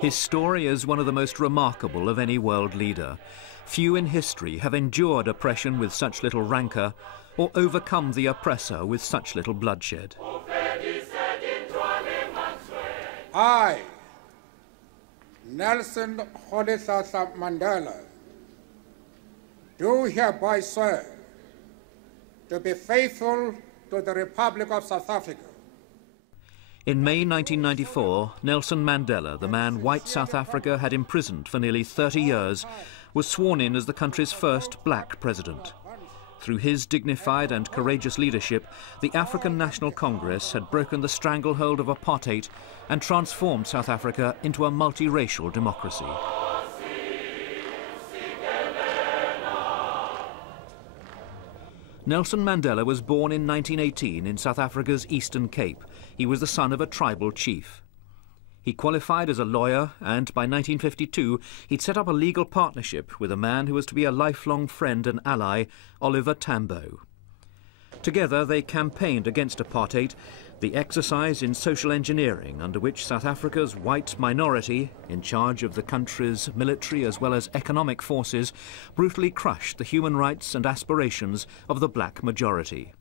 His story is one of the most remarkable of any world leader. Few in history have endured oppression with such little rancour or overcome the oppressor with such little bloodshed. I, Nelson Mandela, do hereby swear to be faithful to the Republic of South Africa. In May 1994, Nelson Mandela, the man white South Africa had imprisoned for nearly 30 years, was sworn in as the country's first black president. Through his dignified and courageous leadership, the African National Congress had broken the stranglehold of apartheid and transformed South Africa into a multiracial democracy. Nelson Mandela was born in 1918 in South Africa's Eastern Cape. He was the son of a tribal chief. He qualified as a lawyer, and by 1952 he'd set up a legal partnership with a man who was to be a lifelong friend and ally, Oliver Tambo. Together they campaigned against apartheid, the exercise in social engineering under which South Africa's white minority, in charge of the country's military as well as economic forces, brutally crushed the human rights and aspirations of the black majority.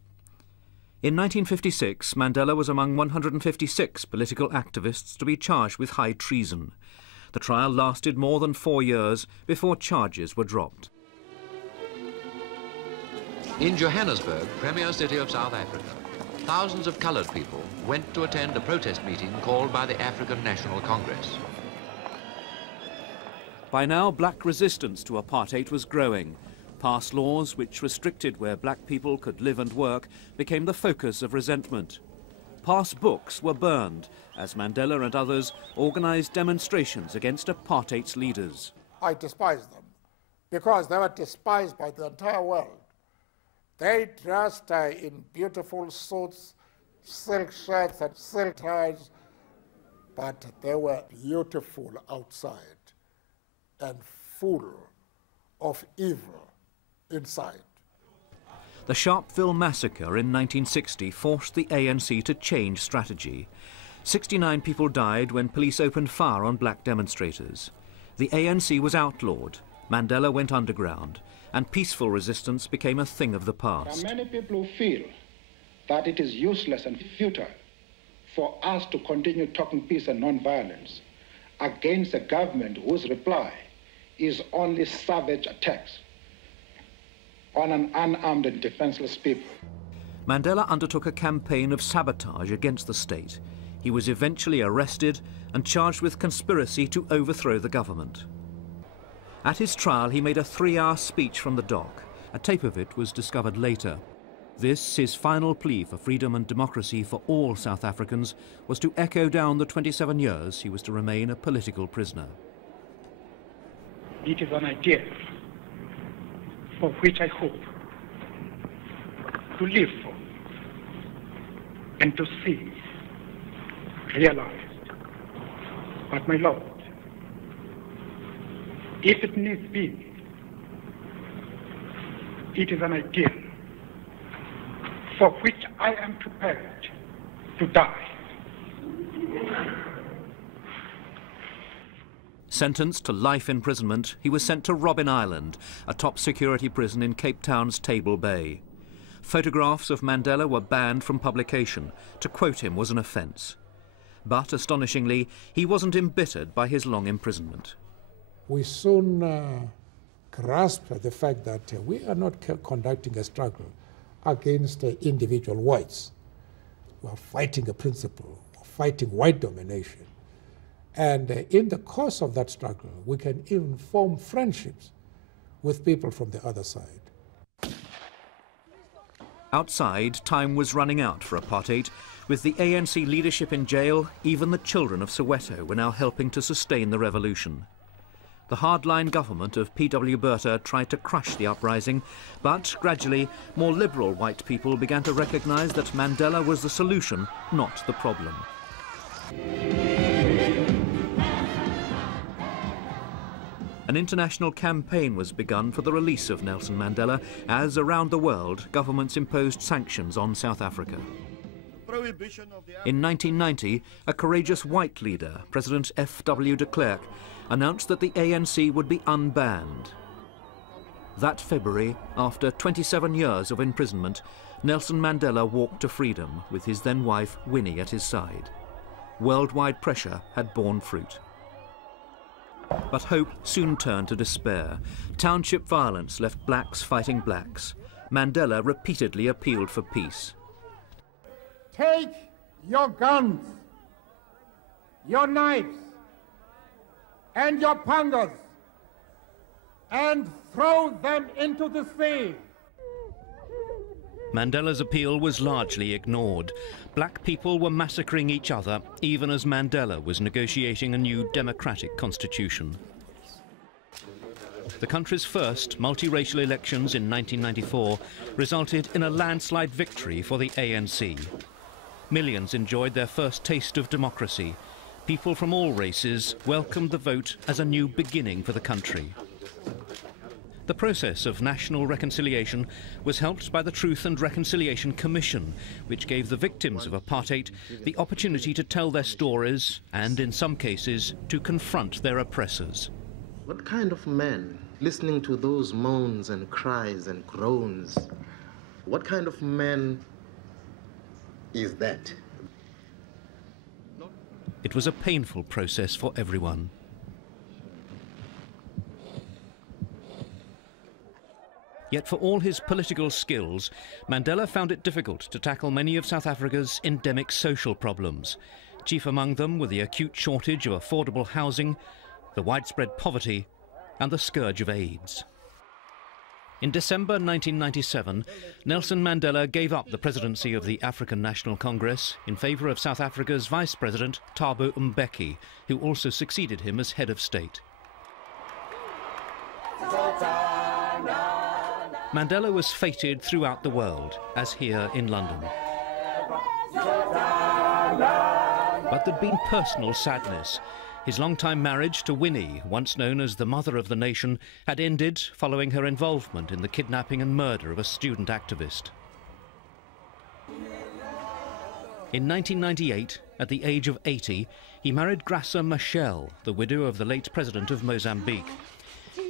In 1956, Mandela was among 156 political activists to be charged with high treason. The trial lasted more than 4 years before charges were dropped. In Johannesburg, premier city of South Africa, thousands of coloured people went to attend a protest meeting called by the African National Congress. By now, black resistance to apartheid was growing. Past laws which restricted where black people could live and work became the focus of resentment. Past books were burned as Mandela and others organised demonstrations against apartheid's leaders. I despise them because they were despised by the entire world. They dressed in beautiful suits, silk shirts and silk ties, but they were beautiful outside and full of evil inside. The Sharpeville massacre in 1960 forced the ANC to change strategy. 69 people died when police opened fire on black demonstrators. The ANC was outlawed, Mandela went underground, and peaceful resistance became a thing of the past. There are many people who feel that it is useless and futile for us to continue talking peace and non-violence against a government whose reply is only savage attacks on an unarmed and defenseless people. Mandela undertook a campaign of sabotage against the state. He was eventually arrested and charged with conspiracy to overthrow the government. At his trial, he made a 3-hour speech from the dock. A tape of it was discovered later. This, his final plea for freedom and democracy for all South Africans, was to echo down the 27 years he was to remain a political prisoner. It is an idea for which I hope to live for and to see realized. But my Lord, if it needs be, it is an idea for which I am prepared to die. Sentenced to life imprisonment, he was sent to Robben Island, a top security prison in Cape Town's Table Bay. Photographs of Mandela were banned from publication. To quote him was an offence. But, astonishingly, he wasn't embittered by his long imprisonment. We soon grasped the fact that we are not conducting a struggle against individual whites. We are fighting a principle, fighting white domination. And in the course of that struggle, we can even form friendships with people from the other side. Outside, time was running out for apartheid. With the ANC leadership in jail, even the children of Soweto were now helping to sustain the revolution. The hardline government of P.W. Botha tried to crush the uprising, but gradually, more liberal white people began to recognise that Mandela was the solution, not the problem. An international campaign was begun for the release of Nelson Mandela as, around the world, governments imposed sanctions on South Africa. In 1990, a courageous white leader, President F.W. de Klerk, announced that the ANC would be unbanned. That February, after 27 years of imprisonment, Nelson Mandela walked to freedom with his then wife Winnie at his side. Worldwide pressure had borne fruit. But hope soon turned to despair. Township violence left blacks fighting blacks. Mandela repeatedly appealed for peace. Take your guns, your knives, and your pangas, and throw them into the sea. Mandela's appeal was largely ignored. Black people were massacring each other, even as Mandela was negotiating a new democratic constitution. The country's first multiracial elections in 1994 resulted in a landslide victory for the ANC. Millions enjoyed their first taste of democracy. People from all races welcomed the vote as a new beginning for the country. The process of national reconciliation was helped by the Truth and Reconciliation Commission, which gave the victims of apartheid the opportunity to tell their stories and, in some cases, to confront their oppressors. What kind of man, listening to those moans and cries and groans, what kind of man is that? It was a painful process for everyone. Yet for all his political skills, Mandela found it difficult to tackle many of South Africa's endemic social problems. Chief among them were the acute shortage of affordable housing, the widespread poverty, and the scourge of AIDS. In December 1997, Nelson Mandela gave up the presidency of the African National Congress in favour of South Africa's Vice President Thabo Mbeki, who also succeeded him as head of state. Mandela was feted throughout the world, as here in London. But there'd been personal sadness. His long-time marriage to Winnie, once known as the mother of the nation, had ended following her involvement in the kidnapping and murder of a student activist. In 1998, at the age of 80, he married Graça Machel, the widow of the late president of Mozambique.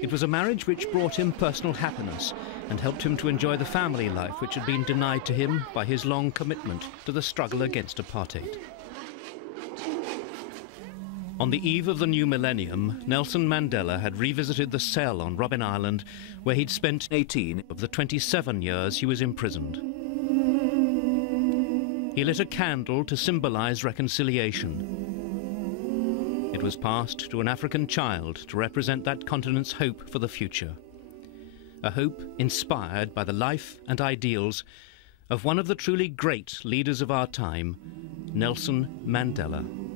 It was a marriage which brought him personal happiness and helped him to enjoy the family life which had been denied to him by his long commitment to the struggle against apartheid. On the eve of the new millennium, Nelson Mandela had revisited the cell on Robben Island where he'd spent 18 of the 27 years he was imprisoned. He lit a candle to symbolise reconciliation. It was passed to an African child to represent that continent's hope for the future. A hope inspired by the life and ideals of one of the truly great leaders of our time, Nelson Mandela.